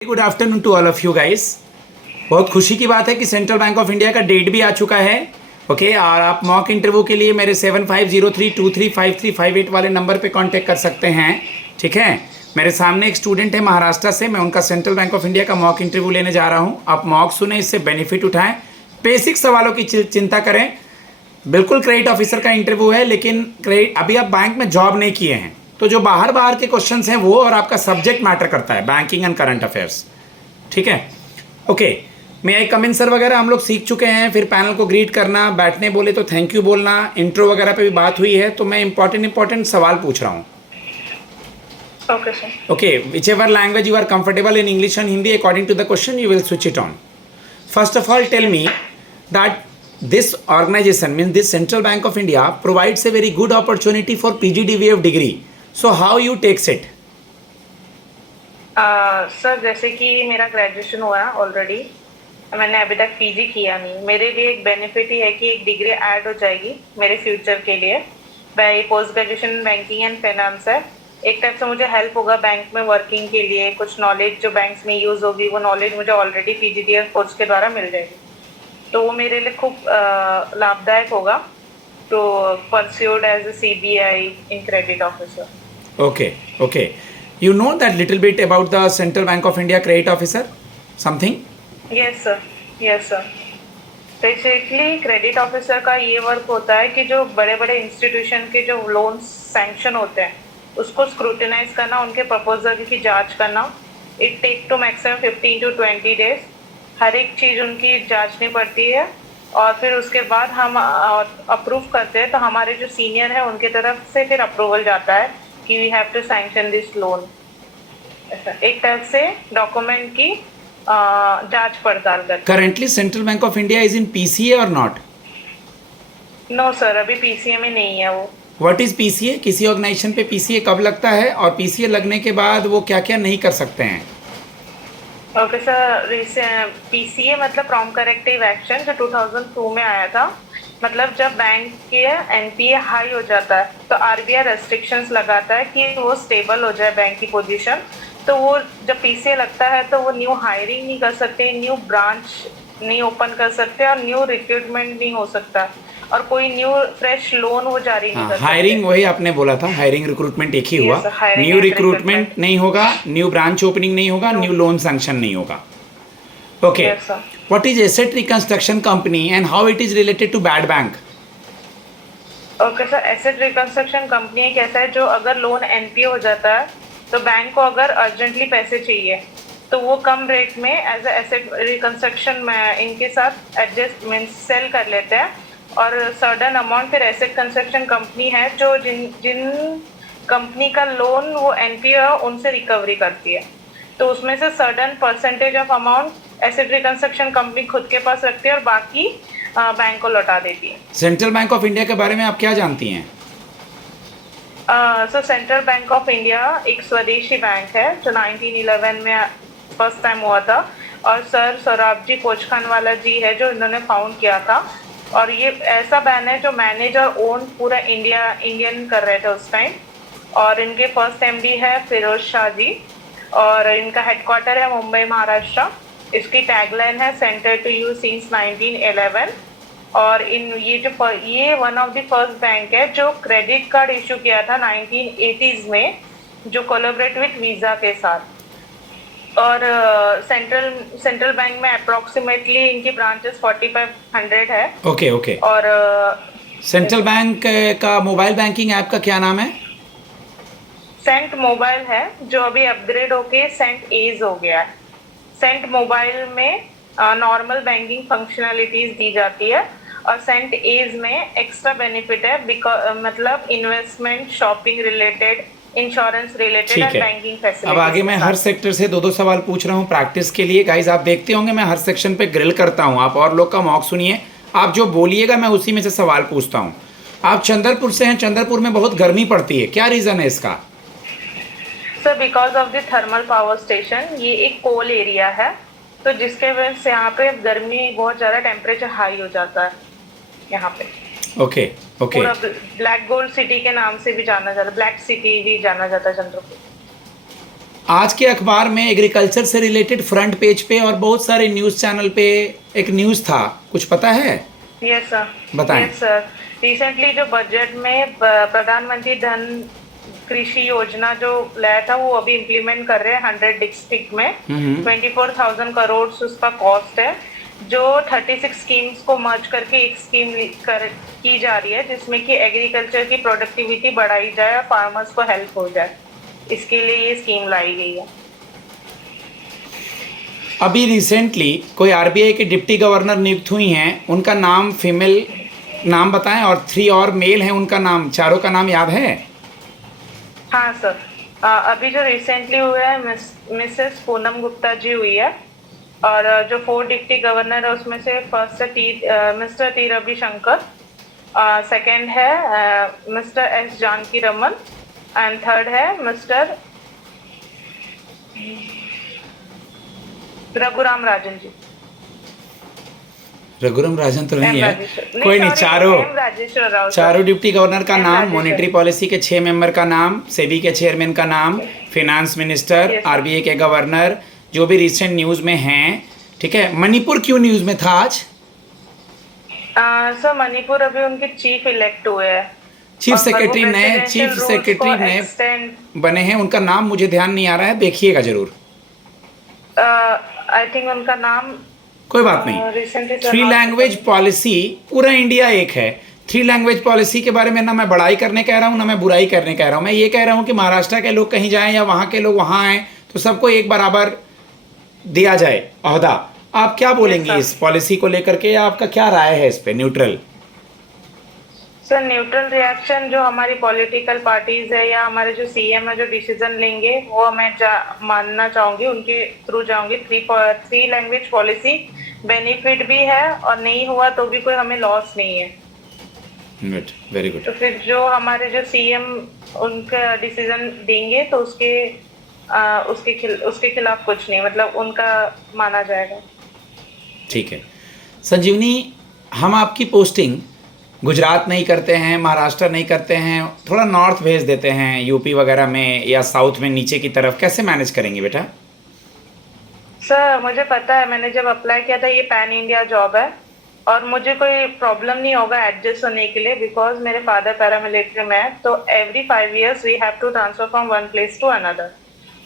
Good afternoon to all of you guys. बहुत खुशी की बात है कि सेंट्रल बैंक ऑफ इंडिया का डेट भी आ चुका है। ओके और आप मॉक इंटरव्यू के लिए मेरे 7503235358 वाले नंबर पे कांटेक्ट कर सकते हैं। ठीक है, मेरे सामने एक स्टूडेंट है महाराष्ट्र से, मैं उनका सेंट्रल बैंक ऑफ इंडिया का मॉक इंटरव्यू लेने जा रहा हूँ। आप मॉक सुने, इससे बेनिफिट उठाएं, बेसिक सवालों की चिंता करें। बिल्कुल क्रेडिट ऑफिसर का इंटरव्यू है, लेकिन क्रेडिट अभी आप बैंक में जॉब नहीं किए हैं तो जो बाहर के क्वेश्चंस हैं वो, और आपका सब्जेक्ट मैटर करता है, बैंकिंग एंड करंट अफेयर्स। ठीक है, ओके। मैं एक कमिंग सर वगैरह हम लोग सीख चुके हैं, फिर पैनल को ग्रीट करना, बैठने बोले तो थैंक यू बोलना, इंट्रो वगैरह पे भी बात हुई है। तो मैं इंपॉर्टेंट सवाल पूछ रहा हूँ। Okay, sir. Okay, whichever language you are comfortable in, English and Hindi, according to the question, you will switch it on. First of all, tell me that this organization, means this Central Bank of India, provides a very good opportunity for PGDVF degree. So how you takes it? Sir जैसे कि मेरा graduation हुआ है already, मैंने अभी तक PG किया नहीं। मेरे लिए एक बेनिफिट ही है कि एक डिग्री ऐड हो जाएगी मेरे फ्यूचर के लिए। मैं post graduation banking and finance है, एक टाइप से मुझे हेल्प होगा बैंक में वर्किंग के लिए। कुछ नॉलेज जो बैंक्स में यूज़ होगी वो नॉलेज मुझे ऑलरेडी पीजीडीएफ कोर्स के द्वारा मिल जाएगी, तो वो मेरे लिए खूब लाभदायक होगा। तो pursued as a CBI in credit officer. Okay. You know that little bit about the Central Bank of India credit officer? Something? Yes sir. Basically credit officer का ये वर्क होता है कि जो बड़े बड़े इंस्टीट्यूशन के जो लोन सैंक्शन होते हैं उसको स्क्रूटिनाइज करना, उनके प्रपोजल की जांच करना। It take to maximum 15 to 20 days। हर एक चीज़ उनकी जांचनी पड़ती है और फिर उसके बाद हम अप्रूव करते हैं, तो हमारे जो सीनियर है उनके तरफ से फिर अप्रूवल जाता है कि we have to sanction this loan. ऐसा एक तरह से डॉक्यूमेंट की जांच पड़ताल करते। Currently, Central Bank of India is in PCA or not? No sir, अभी PCA में नहीं है वो। What is PCA? किसी ऑर्गेनाइजेशन पे PCA कब लगता है और PCA लगने के बाद वो क्या क्या नहीं कर सकते हैं? ओके सर, PCA मतलब प्रॉम्प्ट करेक्टिव एक्शन, जो 2002 में आया था। मतलब जब बैंक के NPA हाई हो जाता है तो RBI रेस्ट्रिक्शंस लगाता है कि वो स्टेबल हो जाए बैंक की पोजीशन। तो वो जब PCA लगता है तो वो न्यू हायरिंग नहीं कर सकते, न्यू ब्रांच नहीं ओपन कर सकते और न्यू रिक्रूटमेंट नहीं हो सकता, और कोई न्यू फ्रेश लोन वो जारी नहीं कर सकते। हायरिंग वही आपने बोला था, हायरिंग रिक्रूटमेंट एक ही हुआ। Yes, hiring new and recruitment recruitment नहीं होगा, न्यू ब्रांच ओपनिंग नहीं होगा, न्यू लोन सैंक्शन नहीं होगा। Okay, Yes, sir. What is asset reconstruction company and how it is related to bad bank? Okay sir, asset reconstruction company एक ऐसा है जो अगर लोन NPA हो जाता है तो बैंक को अगर अर्जेंटली पैसे चाहिए तो वो कम रेट में एज एसेट रिकंस्ट्रक्शन में इनके साथ एडजस्ट मीन्स सेल कर लेते हैं, और सर्टन अमाउंट फिर एसेट कंस्ट्रक्शन कंपनी है जो जिन कंपनी का लोन वो NPA है उनसे रिकवरी करती है। तो उसमें से certain percentage of amount asset reconstruction company खुद के पास रखती है और बाकी बैंक को लौटा देती है। सेंट्रल बैंक ऑफ इंडिया के बारे में आप क्या जानती हैं? सो सेंट्रल बैंक ऑफ इंडिया एक स्वदेशी बैंक है जो 1911 में फर्स्ट टाइम हुआ था, और सर सोराबजी पोचखानवाला जी है जो इन्होंने फाउंड किया था। और ये ऐसा बैंक है जो मैनेज और ओन पूरा इंडियन कर रहे थे उस टाइम। और इनके फर्स्ट MD है फिरोज शाह जी, और इनका हेडक्वार्टर है मुंबई महाराष्ट्र। इसकी टैगलाइन है सेंटर टू यू सिंस 1911। और ये one of the first bank है जो क्रेडिट कार्ड इशू किया था 1980s में, जो कोलैबोरेट विद वीज़ा के साथ। और सेंट्रल बैंक में अप्रोक्सीमेटली इनकी ब्रांचेस 4500 है। ओके। और सेंट्रल बैंक का मोबाइल बैंकिंग ऐप का क्या नाम है? सेंट मोबाइल है, जो अभी अपग्रेड होके सेंट एज हो गया है। सेंट मोबाइल में नॉर्मल बैंकिंग फंक्शनलिटीज दी जाती है, और सेंट एज में एक्स्ट्रा बेनिफिट है मतलब investment, shopping related, insurance related and banking facilities. अब आगे मैं हर सेक्टर से दो सवाल पूछ रहा हूँ प्रैक्टिस के लिए। गाइज आप देखते होंगे मैं हर सेक्शन पे ग्रिल करता हूँ, आप और लोग का मॉक सुनिए, आप जो बोलिएगा मैं उसी में से सवाल पूछता हूँ। आप चंद्रपुर से हैं, चंद्रपुर में बहुत गर्मी पड़ती है, क्या रीज़न है इसका? Sir because of the thermal power station, ये एक कोल एरिया है, तो जिसके वजह से यहाँ पे गर्मी बहुत ज़्यादा, टेम्परेचर हाई हो जाता है यहाँ पे। ओके। पूरा ब्लैक गोल्ड सिटी के नाम से भी जाना जाता है, ब्लैक सिटी भी जाना जाता है चंद्रपुर। आज के अखबार में एग्रीकल्चर से रिलेटेड फ्रंट पेज पे और बहुत सारे न्यूज़ चैनल पे एक न्यूज़ था, कुछ पता है? Yes sir. बताएं। Yes sir. रिसेंटली जो बजट में प्रधानमंत्री धन कृषि योजना जो लाया था वो अभी इम्प्लीमेंट कर रहे हैं 100 डिस्ट्रिक्ट में। 24,000 करोड़ उसका कॉस्ट है, जो 36 स्कीम्स को मर्ज करके एक स्कीम की जा रही है, जिसमें कि एग्रीकल्चर की प्रोडक्टिविटी बढ़ाई जाए और फार्मर्स को हेल्प हो जाए। इसके लिए ये स्कीम लाई गई है। अभी रिसेंटली कोई आरबीआई के डिप्टी गवर्नर नियुक्त हुई हैं, उनका नाम फीमेल नाम बताएं, और 3 और मेल हैं, उनका नाम, चारों का नाम याद है? हाँ सर। अभी जो रिसेंटली हुआ है मिसेस पूनम गुप्ता जी हुई है, और जो 4 डिप्टी गवर्नर है उसमें से फर्स्ट है मिस्टर टी रविशंकर, सेकंड है mister S Janaki Raman, and third है मिस्टर रघुराम राजन जी। रघुराम राजन तो नहीं है, राजेश्वर कोई नहीं। राजेश्वर राव सर। चारों डिप्टी गवर्नर का एम नाम, राजेश्वर। मॉनेटरी पॉलिसी के 6 मेंबर का नाम, सेबी के चेयरमैन का नाम, finance minister, Yes, sir. RBI के गवर्नर, जो भी रिसेंट न्यूज़ में हैं, ठीक है। मणिपुर क्यों न्यूज़ में था आज? सर मणिपुर अभी उनके चीफ इलेक्ट हुए हैं। चीफ सेक्रेटरी नए बने हैं, उनका नाम मुझे ध्यान नहीं आ रहा है, देखिएगा जरूर। आई थिंक उनका नाम कोई बात नहीं। रिसेंटली 3 लैंग्वेज पॉलिसी, पूरा इंडिया एक है। 3 लैंग्वेज पॉलिसी के बारे में ना मैं बड़ाई करने कह रहा हूँ, ना मैं बुराई करने कह रहा हूँ। मैं ये कह रहा हूँ कि महाराष्ट्र के लोग कहीं जाएं या वहाँ के लोग वहाँ आएँ, तो सबको एक बराबर दिया जाए ओहदा। आप क्या बोलेंगे Yes, इस पॉलिसी को लेकर के, या आपका क्या राय है इस पे? Neutral sir. न्यूट्रल रिएक्शन जो हमारी पॉलिटिकल पार्टीज है या हमारे जो सीएम है जो डिसीजन लेंगे वो मैं मानना चाहूंगी, उनके थ्रू जाऊंगी। 3 लैंग्वेज पॉलिसी बेनिफिट भी है, और नहीं हुआ तो भी कोई हमें लॉस नहीं है। Good, very good. तो फिर जो हमारे जो सीएम उनका डिसीजन देंगे तो उसके खिलाफ कुछ नहीं, मतलब उनका माना जाएगा। ठीक है संजीवनी, हम आपकी पोस्टिंग गुजरात नहीं करते हैं, महाराष्ट्र नहीं करते हैं, थोड़ा नॉर्थ भेज देते हैं, यूपी वगैरह में या साउथ में नीचे की तरफ, कैसे मैनेज करेंगे बेटा? सर मुझे पता है, मैंने जब अप्लाई किया था, ये पैन इंडिया जॉब है और मुझे कोई प्रॉब्लम नहीं होगा एडजस्ट होने के लिए, बिकॉज मेरे फादर पैरामिलिट्री में है। तो every 5 years we have to transfer from one place to another.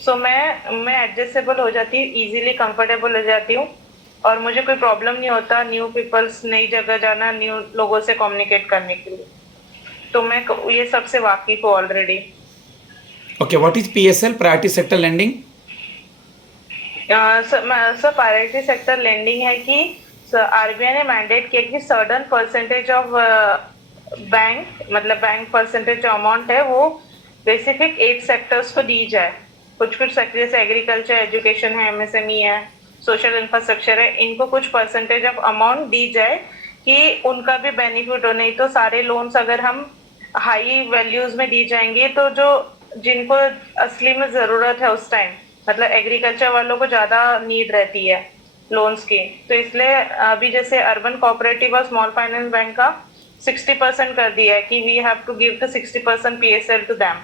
So मैं एडजस्टेबल हो जाती हूँ, इजीली कंफर्टेबल हो जाती हूँ, और मुझे कोई प्रॉब्लम नहीं होता न्यू पीपल्स, नई जगह जाना, न्यू लोगों से कम्युनिकेट करने के लिए। तो मैं ये सबसे वाकिफ हूँ already. Okay, what is PSL, priority sector lending? Sir priority sector lending है कि आरबीआई ने मैंडेट किया कि सर्टन परसेंटेज ऑफ बैंक, मतलब बैंक परसेंटेज जो अमाउंट है वो स्पेसिफिक 8 सेक्टर्स को दी जाए। कुछ सेक्टर जैसे एग्रीकल्चर, एजुकेशन है, एमएसएमई है, सोशल इंफ्रास्ट्रक्चर है, इनको कुछ परसेंटेज ऑफ अमाउंट दी जाए कि उनका भी बेनिफिट हो। नहीं तो सारे लोन्स अगर हम हाई वैल्यूज में दी जाएंगे तो जो जिनको असली में ज़रूरत है उस टाइम, मतलब एग्रीकल्चर वालों को ज़्यादा नीड रहती है लोन्स की, तो इसलिए अभी जैसे अर्बन कोऑपरेटिव और स्मॉल फाइनेंस बैंक का 60% कर दिया है कि we have to give the 60% PSL to them.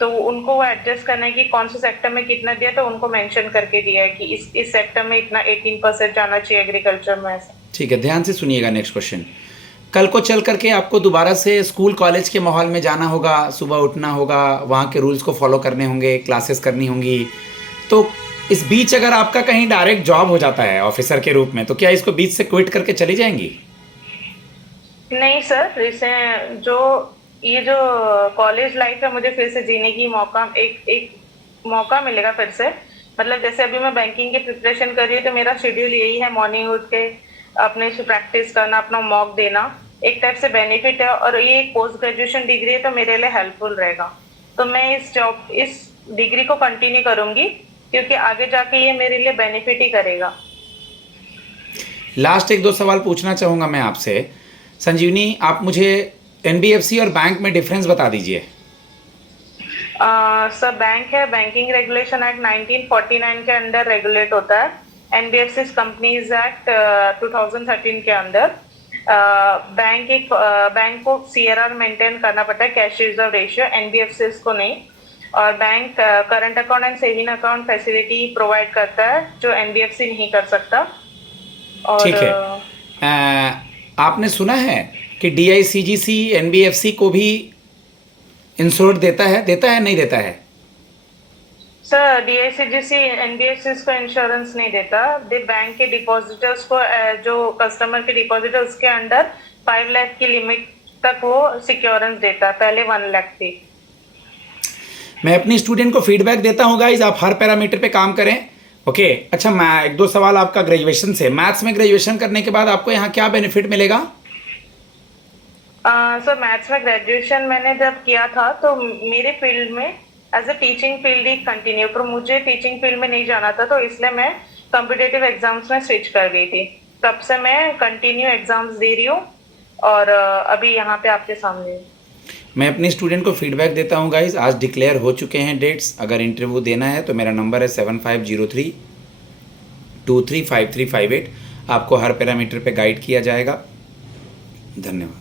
तो उनको वो एडजस्ट करना है कि कौन से सेक्टर में कितना दिया, तो उनको मेंशन करके दिया है कि इस सेक्टर में इतना 18% जाना चाहिए एग्रीकल्चर में। ऐसा ठीक है, ध्यान से सुनिएगा। नेक्स्ट क्वेश्चन, कल को चल करके आपको दोबारा से स्कूल कॉलेज के माहौल में जाना होगा, सुबह उठना होगा, वहाँ के रूल्स को फॉलो करने होंगे, क्लासेस करनी होंगी। तो इस बीच अगर आपका कहीं डायरेक्ट जॉब हो जाता है ऑफिसर के रूप में, तो क्या इसको बीच से क्विट करके चली जाएंगी? नहीं सर, ये जो कॉलेज लाइफ है मुझे फिर से जीने की एक मौका मिलेगा फिर से। मतलब जैसे अभी मैं बैंकिंग की प्रिपरेशन कर रही हूँ तो मेरा शेड्यूल यही है, मॉर्निंग उठ के अपने से प्रैक्टिस करना, अपना मॉक देना, एक टाइप से बेनिफिट है, और ये एक पोस्ट ग्रेजुएशन डिग्री है तो मेरे लिए हेल्पफुल रहेगा। तो मैं इस डिग्री को कंटिन्यू करूंगी क्योंकि आगे जाके ये मेरे लिए बेनिफिट ही करेगा। लास्ट 1-2 सवाल पूछना चाहूँगा मैं आपसे संजीवनी, आप मुझे एनबीएफसी और बैंक में डिफरेंस बता दीजिए। सर बैंक है, बैंकिंग रेगुलेशन एक्ट 1949 के अंडर रेगुलेट होता है। एनबीएफसी कंपनीज एक्ट 2013 के अंदर बैंक को सीआरआर मेंटेन करना पड़ता है, कैश रिजर्व रेशियो, एनबीएफसी को नहीं। और bank current account and saving account facility provide करता है जो एनबीएफसी नहीं कर सकता। और ठीक है। आपने सुना है कि डीआईसीजीसी एनबीएफसी को भी इंश्योर देता है नहीं देता है? सर डीआईसीजीसी एनबीएफसी को इंश्योरेंस नहीं देता। दे बैंक के डिपॉजिटर्स को जो कस्टमर के डिपॉजिटर उसके अंडर 5 लाख की लिमिट तक वो सिक्योरेंस देता है, पहले 1 लाख थी। मैं अपनी स्टूडेंट को फीडबैक देता हूँ गाइज, आप हर पैरामीटर पे काम करें। ओके अच्छा, मैं 1-2 सवाल आपका ग्रेजुएशन से, मैथ्स में ग्रेजुएशन करने के बाद आपको यहाँ क्या बेनिफिट मिलेगा? सर मैथ्स में ग्रेजुएशन मैंने जब किया था तो मेरे फील्ड में एज अ टीचिंग फील्ड ही कंटिन्यू, पर मुझे टीचिंग फील्ड में नहीं जाना था तो इसलिए मैं कॉम्पिटिटिव एग्जाम्स में स्विच कर गई थी। तब से मैं कंटिन्यू एग्जाम्स दे रही हूँ और अभी यहाँ पे आपके सामने हूँ। मैं अपनी स्टूडेंट को फीडबैक देता हूँ गाइज। आज डिक्लेयर हो चुके हैं डेट्स, अगर इंटरव्यू देना है तो मेरा नंबर है 7503235358। आपको हर पैरामीटर पे गाइड किया जाएगा। धन्यवाद।